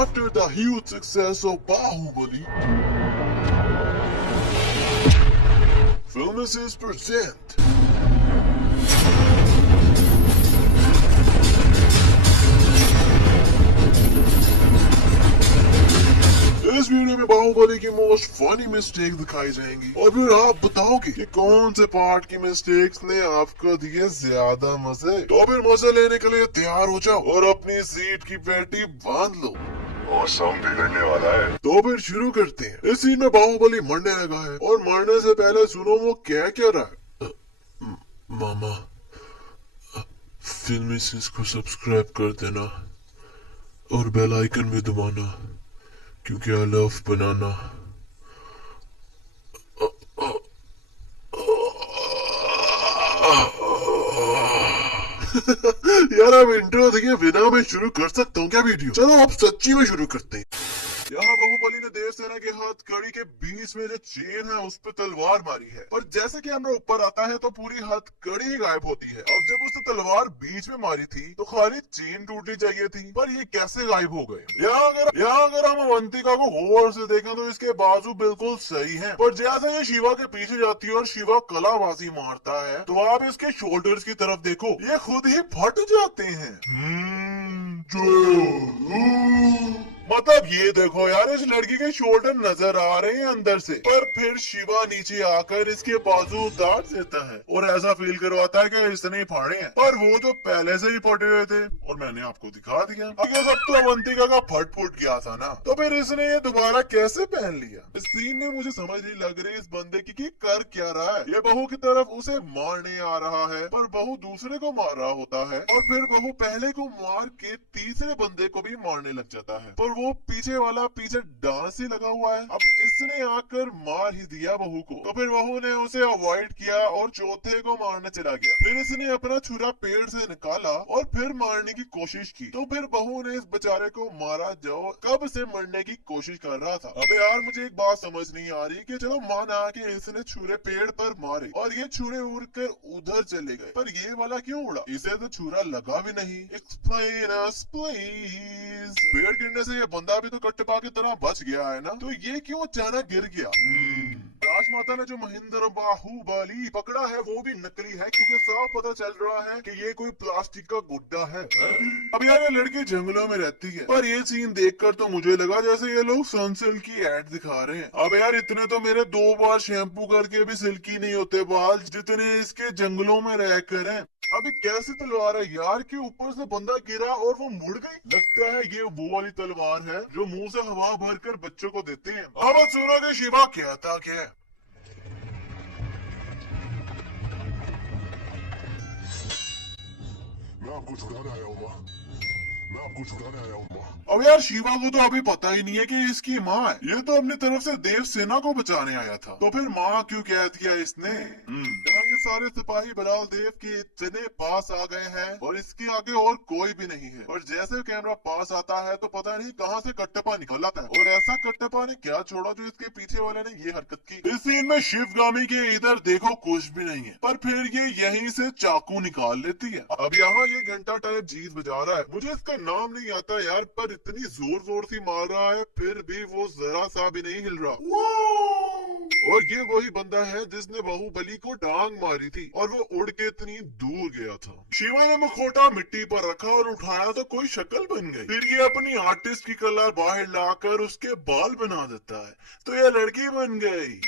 After the huge success of Bahubali, Filmasis present इस video में बाहुबली की मोस्ट फनी मिस्टेक दिखाई जाएंगी और फिर आप बताओगे कि कौन से पार्ट की मिस्टेक्स ने आपको दिए ज्यादा मजे। तो फिर मजे लेने के लिए तैयार हो जाओ और अपनी सीट की पेटी बांध लो। मौसम बिगड़ने वाला है। तो फिर शुरू करते हैं। इस सीन में बाहुबली मरने लगा है और मरने से पहले सुनो वो क्या कह रहा है। मामा, फिल्मिसिस को सब्सक्राइब कर देना और बेल आइकन भी दबाना क्योंकि आई लव बनाना। यार अब इंट्रो देखिए बिना मैं शुरू कर सकता हूँ क्या वीडियो? चलो अब सच्ची में शुरू करते हैं। यहाँ बाहुबली ने देवसेना के हाथ कड़ी के बीच में जो चेन है उस पर तलवार मारी है और जैसे कि कैमरा ऊपर आता है तो पूरी हाथ कड़ी गायब होती है। अब जब उसने तलवार बीच में मारी थी तो खाली चेन टूटनी चाहिए थी, पर ये कैसे गायब हो गए? यहाँ अगर हम अवंतिका को गौर से देखें तो इसके बाजू बिल्कुल सही हैं, पर जैसे ये शिवा के पीछे जाती है और शिवा कलाबाजी मारता है तो आप इसके शोल्डर्स की तरफ देखो, ये खुद ही फट जाते हैं। मतलब ये देखो यार, इस लड़की के शोल्डर नजर आ रहे हैं अंदर से, पर फिर शिवा नीचे आकर इसके बाजू उतार देता है और ऐसा फील करवाता है कि इसने ही फाड़े हैं, पर वो तो पहले से ही फटे हुए थे और मैंने आपको दिखा दिया। ये सब तो अवंतिका का फट फुट गया था ना, तो फिर इसने ये दोबारा कैसे पहन लिया? इस सीन में मुझे समझ नहीं लग रही इस बंदे की कि कर क्या रहा है। ये बहू की तरफ उसे मारने आ रहा है पर बहू दूसरे को मार रहा होता है और फिर बहू पहले को मार के तीसरे बंदे को भी मारने लग जाता है, पर वो पीछे वाला पीछे डांस ही लगा हुआ है। अब इसने आकर मार ही दिया बहू को, तो फिर बहू ने उसे अवॉइड किया और चौथे को मारने चला गया। फिर इसने अपना छुरा पेड़ से निकाला और फिर मारने की कोशिश की, तो फिर बहू ने इस बेचारे को मारा जो कब से मरने की कोशिश कर रहा था। अबे यार मुझे एक बात समझ नहीं आ रही कि चलो माना कि इसने छुरे पेड़ पर मारे और ये छुरे उड़कर उधर चले गए, पर ये वाला क्यों उड़ा? इसे तो छुरा लगा भी नहीं। Explain us please. पेड़ गिरने से ये बंदा भी तो कट्टपा की तरह बच गया है ना, तो ये क्यों अचानक गिर गया? राजमाता ने जो महेंद्र बाहुबली पकड़ा है वो भी नकली है, क्योंकि साफ पता चल रहा है कि ये कोई प्लास्टिक का गुड्डा है। अब यार ये लड़की जंगलों में रहती है, पर ये सीन देखकर तो मुझे लगा जैसे ये लोग सनसिल्क की एड दिखा रहे हैं। अब यार इतने तो मेरे 2 बार शैम्पू करके भी सिल्की नहीं होते बाल जितने इसके जंगलों में रहकर हैं। अभी कैसी तलवार है यार कि ऊपर से बंदा गिरा और वो मुड़ गई? लगता है ये वो वाली तलवार है जो मुंह से हवा भरकर बच्चों को देते हैं। अब सुनोगे शिवा कहता क्या? मैं आपको छुड़ाने आया हूँ माँ, मैं आपको छुड़ाने आया हूँ माँ। अब यार शिवा को तो अभी पता ही नहीं है कि इसकी माँ है, ये तो अपनी तरफ से देव सेना को बचाने आया था, तो फिर माँ क्यों कह दिया इसने? यहाँ ये सारे सिपाही बलाल देव के इतने पास आ गए हैं और इसके आगे और कोई भी नहीं है, और जैसे कैमरा पास आता है तो पता नहीं कहाँ से कट्टपा निकल आता है, और ऐसा कट्टपा ने क्या छोड़ा जो इसके पीछे वाले ने ये हरकत की। इस सीन में शिवगामी के इधर देखो कुछ भी नहीं है, पर फिर ये यहीं से चाकू निकाल लेती है। अब यहाँ ये घंटा टाइप चीज बजा रहा है, मुझे इसका नाम नहीं आता यार, पर इतनी जोर जोर से मार रहा है फिर भी वो जरा सा भी नहीं हिल रहा। और ये वही बंदा है जिसने बाहुबली को डांग मारी थी और वो उड़ के इतनी दूर गया था। शिवा ने मुखौटा मिट्टी पर रखा और उठाया तो कोई शक्ल बन गई। फिर ये अपनी आर्टिस्ट की कला बाहर लाकर उसके बाल बना देता है, तो ये लड़की बन गई।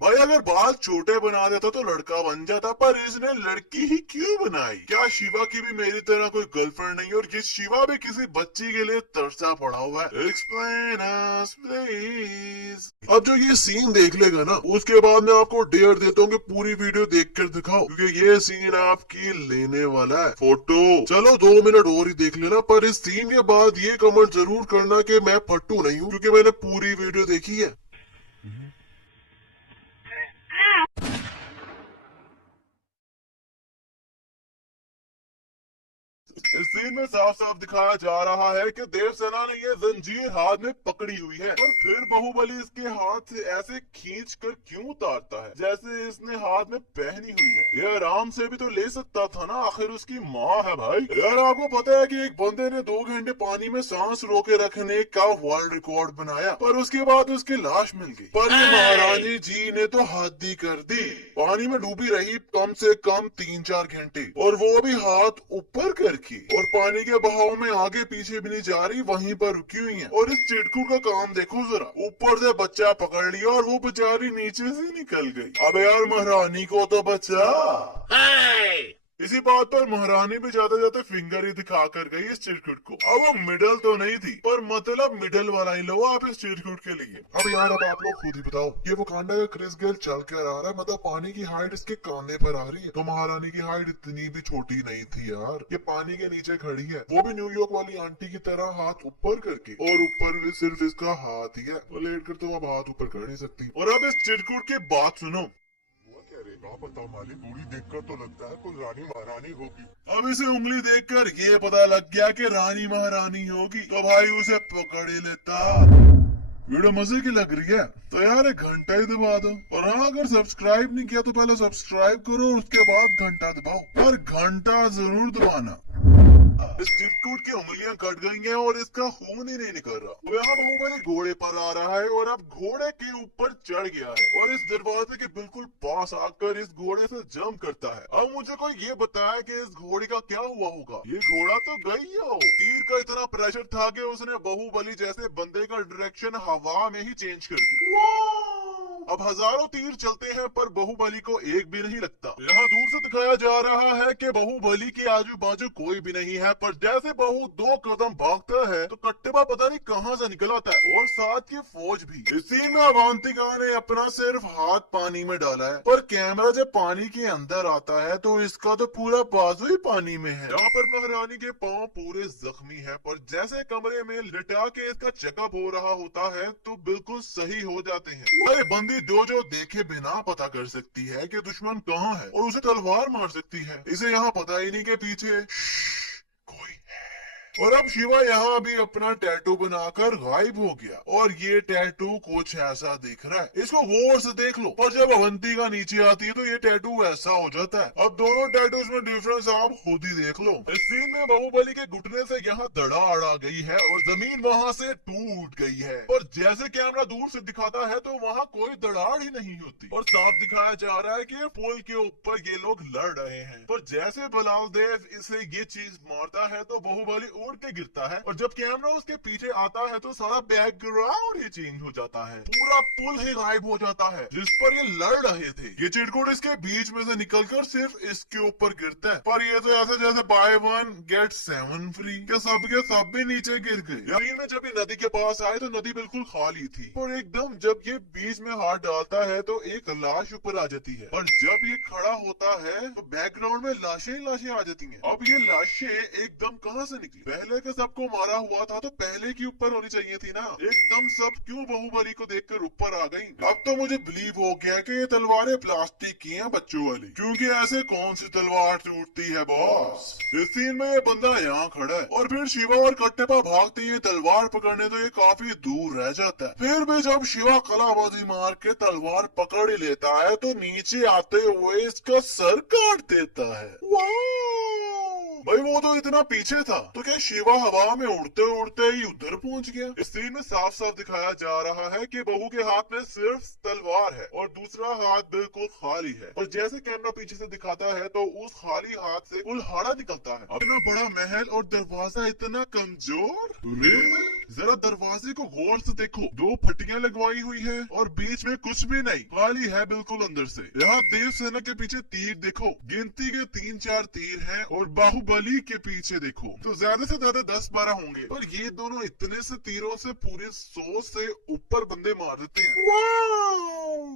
भाई अगर बाल छोटे बना देता तो लड़का बन जाता, पर इसने लड़की ही क्यों बनाई? क्या शिवा की भी मेरी तरह कोई गर्लफ्रेंड नहीं और ये शिवा भी किसी बच्ची के लिए तरसा पड़ा हुआ है? Explain us please. अब जो ये सीन देख लेगा ना उसके बाद मैं आपको डेयर देता हूँ कि पूरी वीडियो देखकर दिखाओ, क्योंकि ये सीन आपकी लेने वाला है फोटो। चलो 2 मिनट और ही देख लेना, पर इस सीन के बाद ये कमेंट जरूर करना कि मैं फट्टू नहीं हूँ, क्योंकि मैंने पूरी वीडियो देखी है। इस सीन में साफ साफ दिखाया जा रहा है कि देवसेना ने ये जंजीर हाथ में पकड़ी हुई है और फिर बाहुबली इसके हाथ से ऐसे खींच कर क्यों उतारता है जैसे इसने हाथ में पहनी हुई है। ये आराम से भी तो ले सकता था ना, आखिर उसकी माँ है भाई। यार आपको पता है कि एक बंदे ने 2 घंटे पानी में सांस रोके रखने का वर्ल्ड रिकॉर्ड बनाया, पर उसके बाद उसकी लाश मिल गई। पर ये महारानी जी ने तो हद ही कर दी, पानी में डूबी रही कम से कम 3-4 घंटे, और वो भी हाथ ऊपर करके, और पानी के बहाव में आगे पीछे भी नहीं जा रही, वहीं पर रुकी हुई है। और इस चिड़कुट का काम देखो जरा, ऊपर से बच्चा पकड़ लिया और वो बेचारी नीचे से निकल गई। अब यार महारानी को तो बचा। इसी बात पर महारानी भी जाते जाते फिंगर ही दिखा कर गई इस चिरकुट को। अब वो मिडल तो नहीं थी, पर मतलब मिडल वाला ही लो आप इस चिरकुट के लिए। अब यार अब आप लोग खुद ही बताओ, ये वकांडा का क्रिस गेल चल कर आ रहा है, मतलब पानी की हाइट इसके काने पर आ रही है, तो महारानी की हाइट इतनी भी छोटी नहीं थी यार। ये पानी के नीचे खड़ी है, वो भी न्यूयॉर्क वाली आंटी की तरह हाथ ऊपर करके, और ऊपर भी सिर्फ इसका हाथ ही है, तो लेट कर तो अब हाथ ऊपर कर नहीं सकती। और अब इस चिरकुट की बात सुनो। पता मालिक, उंगली देखकर तो लगता है कोई रानी महारानी होगी। अब इसे उंगली देखकर ये पता लग गया कि रानी महारानी होगी, तो भाई उसे पकड़ ही लेता। वीडियो मजे की लग रही है तो यार 1 घंटा ही दबा दो, और हाँ अगर सब्सक्राइब नहीं किया तो पहले सब्सक्राइब करो और उसके बाद घंटा दबाओ, और घंटा जरूर दबाना। इस चिरकुट की उंगलियां कट गई हैं और इसका खून ही नहीं निकल रहा। वो यहाँ बाहुबली घोड़े पर आ रहा है और अब घोड़े के ऊपर चढ़ गया है और इस दरवाजे के बिल्कुल पास आकर इस घोड़े से जंप करता है। अब मुझे कोई ये बताया कि इस घोड़े का क्या हुआ होगा। ये घोड़ा तो गई हो, तीर का इतना प्रेशर था कि उसने बाहुबली जैसे बंदे का डायरेक्शन हवा में ही चेंज कर दी। अब हजारों तीर चलते हैं पर बाहुबली को एक भी नहीं लगता। यहाँ दूर से दिखाया जा रहा है कि बाहुबली के आजू बाजू कोई भी नहीं है, पर जैसे बाहु 2 कदम भागता है तो कट्टेबा पता नहीं कहाँ से निकल आता है, और साथ की फौज भी। इस सीन में अवंतिका ने अपना सिर्फ हाथ पानी में डाला है, पर कैमरा जब पानी के अंदर आता है तो इसका तो पूरा बाजू ही पानी में है। यहाँ पर महारानी के पाँव पूरे जख्मी है, पर जैसे कमरे में लिटा के इसका चेकअप हो रहा होता है तो बिल्कुल सही हो जाते हैं। अरे बंदी जो देखे बिना पता कर सकती है कि दुश्मन कहाँ है और उसे तलवार मार सकती है। इसे यहाँ पता ही नहीं कि पीछे कोई है। और अब शिवा यहाँ भी अपना टैटू बनाकर गायब हो गया, और ये टैटू कुछ ऐसा दिख रहा है, इसको गौर से देख लो। पर जब अवंतिका नीचे आती है तो ये टैटू ऐसा हो जाता है। अब दोनों टैटूज में डिफरेंस आप खुद ही देख लो। इस सीन में बाहुबली के घुटने से यहाँ दरार आ गई है और जमीन वहाँ से टूट गई है, और जैसे कैमरा दूर से दिखाता है तो वहाँ कोई दरार ही नहीं होती, और साफ दिखाया जा रहा है कि पुल के ऊपर ये लोग लड़ रहे हैं। पर जैसे बलाल देव इसे ये चीज मारता है तो बाहुबली उड़ के गिरता है, और जब कैमरा उसके पीछे आता है तो सारा बैकग्राउंड ही चेंज हो जाता है, पूरा पुल ही गायब हो जाता है जिस पर ये लड़ रहे थे। ये चिरकुट इसके बीच में से निकलकर सिर्फ इसके ऊपर गिरता है, पर ये तो ऐसे जैसे बाय 1 गेट 7 फ्री के सब भी नीचे गिर गए। जमीन में जब ये नदी के पास आए तो नदी बिल्कुल खाली थी, पर एकदम जब ये बीच में हाथ डालता है तो एक लाश ऊपर आ जाती है, और जब ये खड़ा होता है तो बैकग्राउंड में लाशें ही लाशें आ जाती हैं। अब ये लाशें एकदम कहाँ से निकली? पहले के सबको मारा हुआ था तो पहले की ऊपर होनी चाहिए थी ना, एकदम सब क्यों बाहुबली को देखकर ऊपर आ गई? अब तो मुझे बिलीव हो गया कि ये तलवारें प्लास्टिक की हैं बच्चों वाली, क्योंकि ऐसे कौन सी तलवार टूटती है बॉस। इस सीन में ये बंदा यहाँ खड़ा है और फिर शिवा और कट्टेपा भागते हैं तलवार पकड़ने, तो ये काफी दूर रह जाता है। फिर भी जब शिवा कलाबाजी मार के तलवार पकड़ ही लेता है तो नीचे आते हुए इसका सर काट देता है। भाई वो तो इतना पीछे था, तो क्या शिवा हवा में उड़ते उड़ते ही उधर पहुंच गया? इस सीन में साफ साफ दिखाया जा रहा है कि बहू के हाथ में सिर्फ तलवार है और दूसरा हाथ बिल्कुल खाली है, और जैसे कैमरा पीछे से दिखाता है तो उस खाली हाथ से कुल्हाड़ा निकलता है। इतना बड़ा महल और दरवाजा इतना कमजोर। जरा दरवाजे को गौर से देखो, 2 फटियां लगवाई हुई है और बीच में कुछ भी नहीं, खाली है बिल्कुल अंदर से। यहाँ देवसेना के पीछे तीर देखो, गिनती के 3-4 तीर हैं, और बाहुबली के पीछे देखो तो ज्यादा से ज्यादा 10-12 होंगे, और ये दोनों इतने से तीरों से पूरे 100 से ऊपर बंदे मार देते हैं।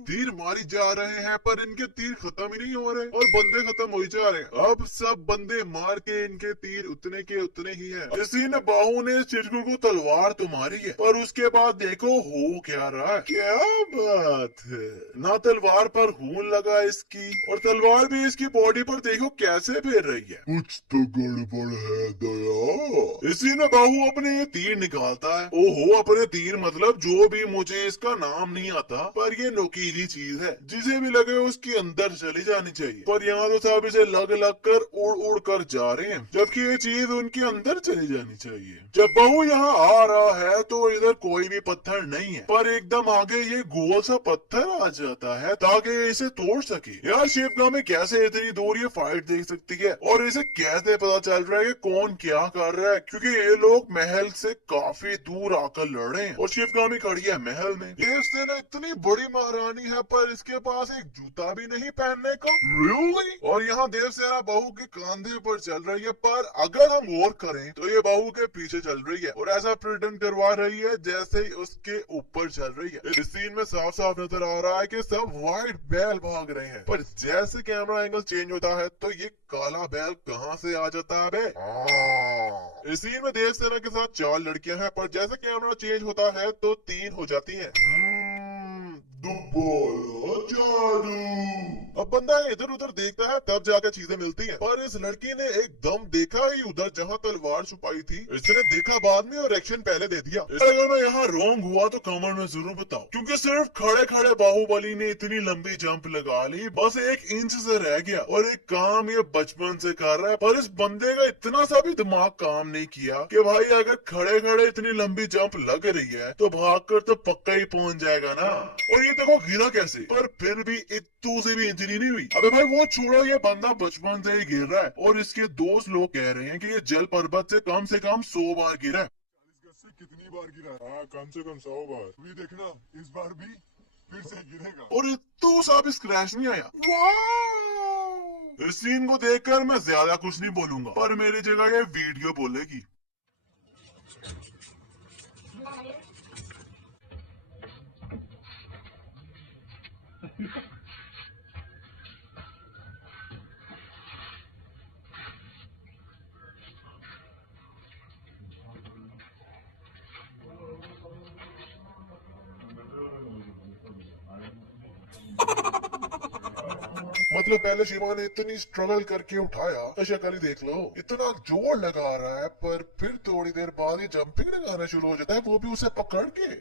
तीर मारी जा रहे हैं पर इनके तीर खत्म ही नहीं हो रहे और बंदे खत्म हो ही जा रहे। अब सब बंदे मार के इनके तीर उतने के उतने ही है। इसी ने बाहु ने चिरकुट को तलवार तलवार तुम्हारी है, पर उसके बाद देखो हो क्या रहा है। क्या बात है, ना तलवार पर खून लगा इसकी, और तलवार भी इसकी बॉडी पर देखो कैसे फेर रही है। कुछ तो गड़बड़ है दया। इसी में बहू अपने ये तीर निकालता है। ओहो, अपने तीर मतलब जो भी, मुझे इसका नाम नहीं आता, पर ये नुकीली चीज है, जिसे भी लगे उसके अंदर चली जानी चाहिए। पर यहाँ तो सब इसे लग लग कर उड़ उड़ कर जा रहे हैं, जबकि ये चीज उनके अंदर चली जानी चाहिए। जब बहू यहाँ आ रहा है तो इधर कोई भी पत्थर नहीं है, पर एकदम आगे ये गोल सा पत्थर आ जाता है ताकि इसे तोड़ सके। यार शिवगामी कैसे इतनी दूर ये फाइट देख सकती है, और इसे कैसे पता चल रहा है कि कौन क्या कर रहा है, क्योंकि ये लोग महल से काफी दूर आकर लड़ रहे हैं और शिवगामी खड़ी है महल में। ये सेना इतनी बड़ी महारानी है, पर इसके पास एक जूता भी नहीं पहनने का। Really? और यहाँ देवसेना बहू के कंधे पर चल रही है, पर अगर हम गौर करें तो ये बहू के पीछे चल रही है और ऐसा प्रिटेंड करवा रही है जैसे उसके ऊपर चल रही है। इस सीन में साफ साफ नजर आ रहा है कि सब व्हाइट बैल भाग रहे हैं, पर जैसे कैमरा एंगल चेंज होता है तो ये काला बैल कहाँ से आ जाता है बे? इस सीन में देवसेना के साथ 4 लड़कियां हैं, पर जैसे कैमरा चेंज होता है तो 3 हो जाती हैं। दोबारा जादू। अब बंदा इधर उधर देखता है तब जाकर चीजें मिलती हैं, पर इस लड़की ने एकदम देखा ही उधर जहाँ तलवार छुपाई थी। इसने देखा बाद में और एक्शन पहले दे दिया। अगर मैं यहाँ रॉन्ग हुआ तो कमेंट में जरूर बताओ, क्योंकि सिर्फ खड़े खड़े बाहुबली ने इतनी लंबी जंप लगा ली, बस 1 इंच से रह गया, और एक काम ये बचपन से कर रहा है। पर इस बंदे का इतना सा भी दिमाग काम नहीं किया कि भाई अगर खड़े खड़े इतनी लंबी जंप लग रही है तो भागकर तो पक्का ही पहुंच जाएगा ना। और ये देखो गिरा कैसे, पर फिर भी इतू से भी इंजरी नहीं हुई। अबे भाई वो छोड़ो, ये बंदा बचपन से ही गिर रहा है, और इसके दोस्त लोग कह रहे हैं कि ये जल पर्वत से कम 100 बार गिरा है। 40 गज से कितनी बार गिरा है? हाँ, कम से कम 100 बार। ये देखना, इस बार भी फिर से गिरेगा। और इतू सा भी स्क्रैच नहीं आया। वाह! इस सीन को देखकर मैं ज्यादा कुछ नहीं बोलूंगा, पर मेरी जगह ये वीडियो बोलेगी। मतलब पहले शिवा ने इतनी स्ट्रगल करके उठाया तो शक्ल ही देख लो, इतना जोर लगा रहा है, पर फिर थोड़ी देर बाद ये जंपिंग लगाना शुरू हो जाता है, वो भी उसे पकड़ के।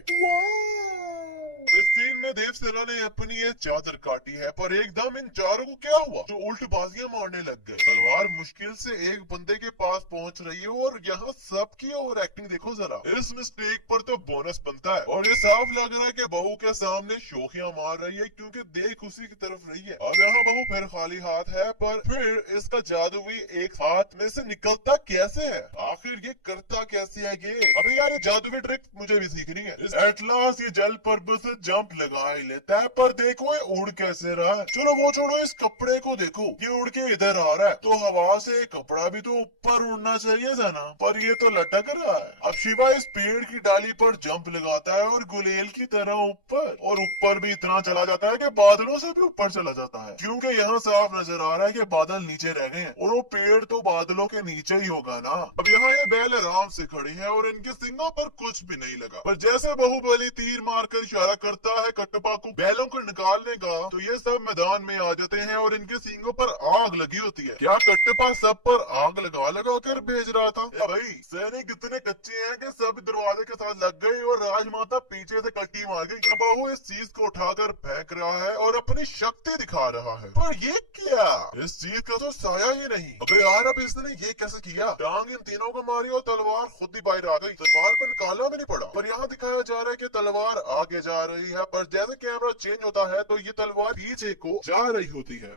इस सीन में देवसेना ने अपनी ये चादर काटी है, पर एकदम इन चारों को क्या हुआ जो उल्टबाजियां मारने लग गए। तलवार मुश्किल से एक बंदे के पास पहुंच रही है, और यहाँ सबकी ओवर एक्टिंग देखो जरा। इस मिस्टेक पर तो बोनस बनता है, और ये साफ लग रहा है कि बहू के सामने शोखियां मार रही है, क्योंकि देख उसी की तरफ रही है। अब यहाँ बहू फिर खाली हाथ है, पर फिर इसका जादू भी एक हाथ में से निकलता कैसे है? आखिर ये करता कैसे है ये? अबे यार ये जादुई ट्रिक मुझे भी सीखनी है। एट लास्ट ये जल पर्वत से जंप लगा ही लेता है, पर देखो ये उड़ कैसे रहा है। चलो वो छोड़ो, इस कपड़े को देखो, ये उड़ के इधर आ रहा है, तो हवा से कपड़ा भी तो ऊपर उड़ना चाहिए था ना, पर ये तो लटक रहा है। अब शिवा इस पेड़ की डाली पर जंप लगाता है और गुलेल की तरह ऊपर, और ऊपर भी इतना चला जाता है कि बादलों से भी ऊपर चला जाता है, क्योंकि यहाँ साफ नजर आ रहा है कि बादल नीचे रह गए हैं, और वो पेड़ तो बादलों के नीचे ही होगा ना। अब यहाँ ये बैल आराम से खड़ी है और इनके सिंगों पर कुछ भी नहीं लगा, पर जैसे बाहुबली तीर मारकर इशारा करता है कटप्पा को बैलों को निकालने का, तो ये सब मैदान में आ जाते हैं और इनके सींगों पर आग लगी होती है। क्या कटप्पा सब पर आग लगा लगा कर भेज रहा था? भाई सैनिक इतने कच्चे हैं कि सब दरवाजे के साथ लग गए और राजमाता पीछे से कट्टी मार गई। बहू इस चीज को उठाकर फेंक रहा है और अपनी शक्ति दिखा रहा है, पर ये क्या? इस चीज का तो साया ही नहीं। अबे यार अब इसने ये कैसे किया? टांग इन तीनों को मारी और तलवार खुद ही बाहर आ गई। तलवार को निकालना भी नहीं पड़ा, पर यहाँ दिखाया जा रहा है कि तलवार आगे जा रही है, पर जैसे कैमरा चेंज होता है तो ये तलवार पीछे को जा रही होती है।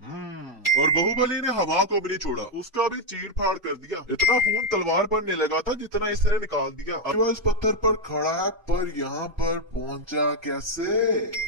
और बाहुबली ने हवा को भी नहीं छोड़ा, उसका भी चीर फाड़ कर दिया। इतना खून तलवार पर नहीं लगा था जितना इसने निकाल दिया। अब वह इस पत्थर पर खड़ा है, पर यहाँ पर पहुंचा कैसे?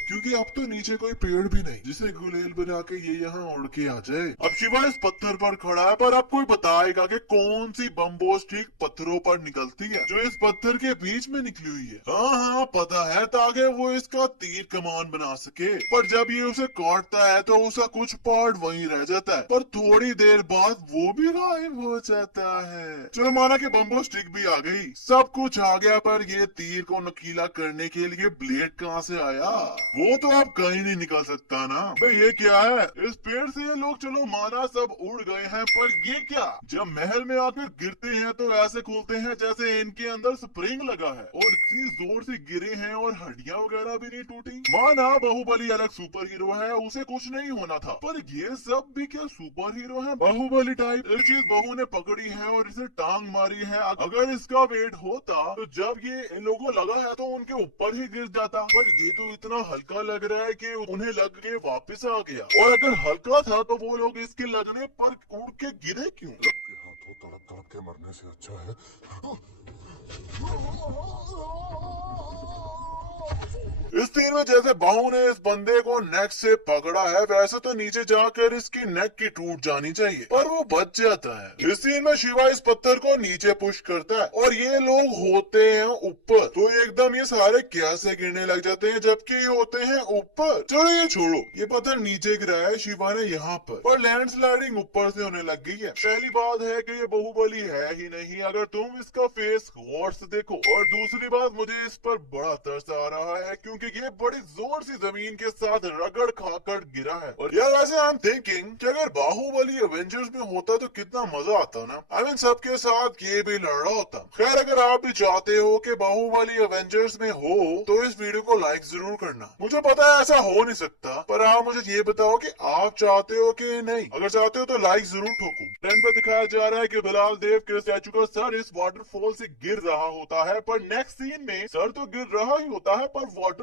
क्योंकि अब तो नीचे कोई पेड़ भी नहीं जिसे गुलेल बना के ये यहाँ उड़ के आ जाए। अब शिवा इस पत्थर पर खड़ा है, पर अब कोई बताएगा कि कौन सी बम्बोस ठीक पत्थरों पर निकलती है जो इस पत्थर के बीच में निकली हुई है। हाँ हाँ पता है, ताकि वो इसका का तीर कमान बना सके। पर जब ये उसे काटता है तो उसका कुछ पार्ट वहीं रह जाता है, पर थोड़ी देर बाद वो भी गायब हो जाता है। चलो माना कि बम्बो स्टिक भी आ गई, सब कुछ आ गया, पर ये तीर को नुकीला करने के लिए ब्लेड कहाँ से आया? वो तो अब कहीं नहीं निकल सकता ना। भाई ये क्या है? इस पेड़ से ये लोग चलो माना सब उड़ गए हैं, पर ये क्या? जब महल में आकर गिरते हैं तो ऐसे खुलते हैं जैसे इनके अंदर स्प्रिंग लगा है, और इतनी जोर से गिरे हैं और हड्डियां वगैरह भी नहीं टूटी। माना बाहुबली अलग सुपर हीरो है, उसे कुछ नहीं होना था, पर ये सब भी क्या सुपर हीरो है? बाहुबली टाइप एक चीज बहू ने पकड़ी है और इसे टांग मारी है, अगर इसका वेट होता तो जब ये इन लोगों को लगा है तो उनके ऊपर ही गिर जाता, पर ये तो इतना हल्का लग रहा है कि उन्हें लग के वापस आ गया। और अगर हल्का था तो वो लोग इसके लगने पर उड़ के गिरे क्यों? के हाथों तड़प तड़प के मरने से अच्छा है। इस सीन में जैसे बाहू ने इस बंदे को नेक से पकड़ा है, वैसे तो नीचे जाकर इसकी नेक की टूट जानी चाहिए, पर वो बच जाता है। इस सीन में शिवा इस पत्थर को नीचे पुश करता है और ये लोग होते हैं ऊपर, तो एकदम ये सारे कैसे गिरने लग जाते हैं जबकि ये होते हैं ऊपर। चलो ये छोड़ो, ये पत्थर नीचे गिरा है शिवा ने यहाँ पर लैंडस्लाइडिंग ऊपर से होने लग गई है। पहली बात है कि ये बाहुबली है ही नहीं अगर तुम इसका फेस गौर से देखो, और दूसरी बात मुझे इस पर बड़ा तरस आ रहा है क्योंकि ये बड़ी जोर से जमीन के साथ रगड़ खाकर गिरा है। और यार वैसे आई एम थिंकिंग कि अगर बाहुबली एवेंजर्स में होता तो कितना मजा आता ना। आई मीन सबके साथ ये भी लड़ रहा होता। खैर अगर आप भी चाहते हो कि बाहुबली एवेंजर्स में हो तो इस वीडियो को लाइक जरूर करना। मुझे पता है ऐसा हो नहीं सकता, पर आप मुझे ये बताओ कि आप चाहते हो कि नहीं। अगर चाहते हो तो लाइक जरूर ठोको। ट्रेंड पे दिखाया जा रहा है कि बिलाल देव के स्टैचू का सर इस वाटरफॉल से गिर रहा होता है, पर नेक्स्ट सीन में सर तो गिर रहा ही होता है पर वाटर